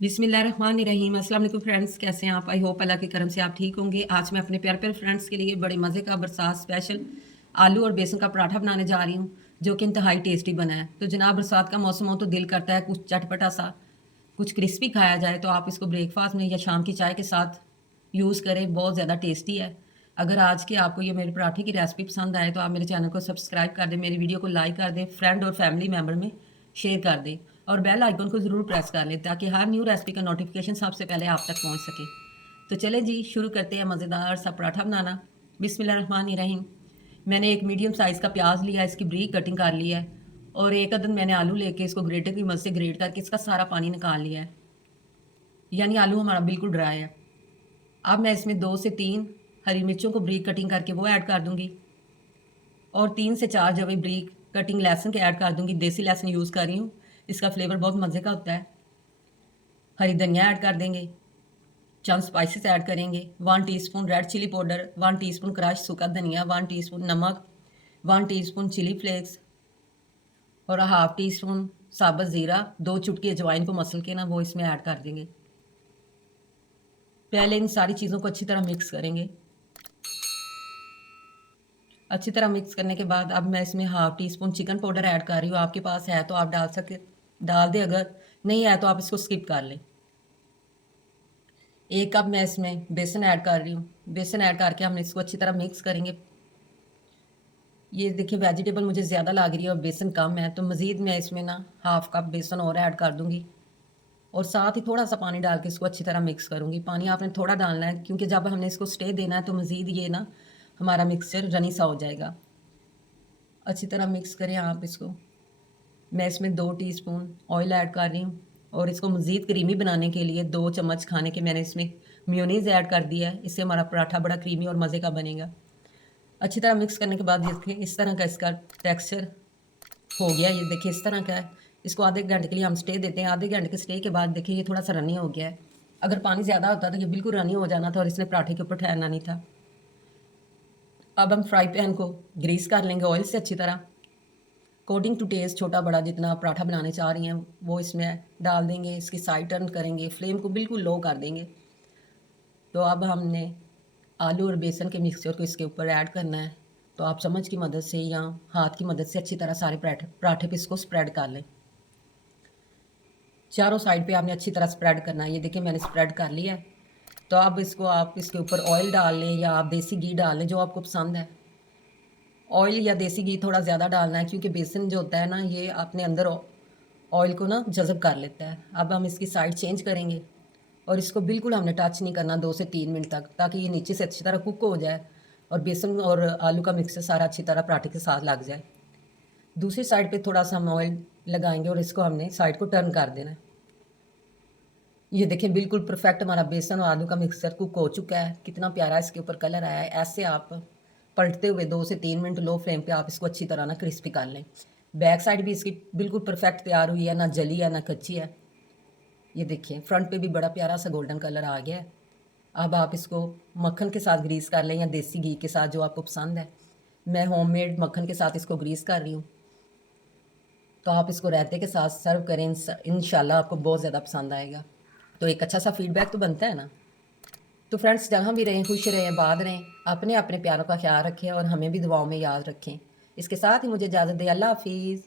बिस्मिल्लाहिर्रहमानिर्रहीम। अस्सलाम वालेकुम फ्रेंड्स, कैसे हैं आप? आई होप अल्लाह के करम से आप ठीक होंगे। आज मैं अपने प्यारे प्यारे फ्रेंड्स के लिए बड़े मज़े का बरसात स्पेशल आलू और बेसन का पराठा बनाने जा रही हूँ, जो कि इंतहाई टेस्टी बना है। तो जनाब, बरसात का मौसम हो तो दिल करता है कुछ चटपटा सा, कुछ क्रिस्पी खाया जाए। तो आप इसको ब्रेकफास्ट में या शाम की चाय के साथ यूज़ करें, बहुत ज़्यादा टेस्टी है। अगर आज के आपको ये मेरे पराठे की रेसिपी पसंद आए तो आप मेरे चैनल को सब्सक्राइब कर दें, मेरी वीडियो को लाइक कर दें, फ्रेंड और फैमिली मेम्बर में शेयर कर दें और बेल आइकन को ज़रूर प्रेस कर लें ताकि हर न्यू रेसिपी का नोटिफिकेशन सबसे पहले आप तक पहुंच सके। तो चलें जी, शुरू करते हैं मज़ेदार सा पराठा बनाना। बिस्मिल्लाहिर्रहमानिर्रहीम। मैंने एक मीडियम साइज़ का प्याज लिया है, इसकी ब्रीक कटिंग कर ली है और एक अदद मैंने आलू लेके इसको ग्रेटर की मदद से ग्रेट करके इसका सारा पानी निकाल लिया है, यानी आलू हमारा बिल्कुल ड्राई है। अब मैं इसमें 2 से 3 हरी मिर्चों को ब्रीक कटिंग करके वो ऐड कर दूंगी और 3 से 4 जवे ब्रीक कटिंग लहसुन के ऐड कर दूंगी। देसी लहसुन यूज़ कर रही हूँ, इसका फ्लेवर बहुत मज़े का होता है। हरी धनिया ऐड कर देंगे, चंद स्पाइसेस ऐड करेंगे। 1 teaspoon red chilli powder, 1 teaspoon crush सूखा धनिया, 1 टीस्पून नमक, 1 टीस्पून चिली फ्लेक्स और हाफ टी स्पून साबुत ज़ीरा। 2 चुटकी अजवाइन को मसल के ना वो इसमें ऐड कर देंगे। पहले इन सारी चीज़ों को अच्छी तरह मिक्स करेंगे। अच्छी तरह मिक्स करने के बाद अब मैं इसमें half tea spoon chicken powder add कर रही हूँ। आपके पास है तो आप डाल दें, अगर नहीं है तो आप इसको स्किप कर लें। 1 कप मैं इसमें बेसन ऐड कर रही हूँ। बेसन ऐड करके हम इसको अच्छी तरह मिक्स करेंगे। ये देखिए, वेजिटेबल मुझे ज़्यादा लग रही है और बेसन कम है, तो मज़ीद मैं इसमें ना हाफ कप बेसन और ऐड कर दूँगी और साथ ही थोड़ा सा पानी डाल के इसको अच्छी तरह मिक्स करूँगी। पानी आपने थोड़ा डालना है क्योंकि जब हमने इसको स्टे देना है तो मज़ीद ये ना हमारा मिक्सचर रनी सा हो जाएगा। अच्छी तरह मिक्स करें आप इसको। मैं इसमें 2 टीस्पून ऑयल ऐड कर रही हूँ और इसको मज़ीद क्रीमी बनाने के लिए 2 चम्मच खाने के मैंने इसमें मेयोनीज़ ऐड कर दिया है। इससे हमारा पराठा बड़ा क्रीमी और मज़े का बनेगा। अच्छी तरह मिक्स करने के बाद देखिए इस तरह का इसका टेक्सचर हो गया। ये देखिए इस तरह का है। इसको आधे घंटे के लिए हम स्टे देते हैं। आधे घंटे के स्टे के बाद देखिए ये थोड़ा सा रनी हो गया है। अगर पानी ज़्यादा होता तो ये बिल्कुल रनी हो जाना था और इसने पराठे के ऊपर ठहरना नहीं था। अब हम फ्राई पैन को ग्रीस कर लेंगे ऑयल से अच्छी तरह। अकॉर्डिंग टू टेस्ट छोटा बड़ा जितना आप पराठा बनाने चाह रही हैं वो इसमें डाल देंगे। इसकी साइड टर्न करेंगे, फ्लेम को बिल्कुल लो कर देंगे। तो अब हमने आलू और बेसन के मिक्सचर को इसके ऊपर ऐड करना है। तो आप चम्मच की मदद से या हाथ की मदद से अच्छी तरह सारे पराठे पे इसको स्प्रेड कर लें। चारों साइड पे आपने अच्छी तरह स्प्रेड करना है। ये देखिए मैंने स्प्रेड कर लिया है। तो अब इसको आप इसके ऊपर ऑयल डाल लें या आप देसी घी डाल लें, जो आपको पसंद है। ऑयल या देसी घी थोड़ा ज़्यादा डालना है क्योंकि बेसन जो होता है ना ये अपने अंदर ऑयल को ना जज़ब कर लेता है। अब हम इसकी साइड चेंज करेंगे और इसको बिल्कुल हमने टच नहीं करना 2 से 3 मिनट तक, ताकि ये नीचे से अच्छी तरह कुक हो जाए और बेसन और आलू का मिक्सचर सारा अच्छी तरह पराठे के साथ लग जाए। दूसरी साइड पे थोड़ा सा हम ऑयल लगाएंगे और इसको हमने साइड को टर्न कर देना है। ये देखिए बिल्कुल परफेक्ट हमारा बेसन और आलू का मिक्सचर कुक हो चुका है। कितना प्यारा इसके ऊपर कलर आया है। ऐसे आप पलटते हुए 2 से 3 मिनट लो फ्लेम पे आप इसको अच्छी तरह ना क्रिस्पी कर लें। बैक साइड भी इसकी बिल्कुल परफेक्ट तैयार हुई है, ना जली है ना कच्ची है। ये देखिए फ्रंट पे भी बड़ा प्यारा सा गोल्डन कलर आ गया है। अब आप इसको मक्खन के साथ ग्रीस कर लें या देसी घी के साथ, जो आपको पसंद है। मैं होममेड मक्खन के साथ इसको ग्रीस कर रही हूँ। तो आप इसको रायते के साथ सर्व करें, इंशाल्लाह आपको बहुत ज़्यादा पसंद आएगा। तो एक अच्छा सा फीडबैक तो बनता है ना। तो फ्रेंड्स, जहाँ भी रहें खुश रहें, आबाद रहें, अपने अपने प्यारों का ख्याल रखें और हमें भी दुआओं में याद रखें। इसके साथ ही मुझे इजाज़त दें। अल्लाह हाफिज़।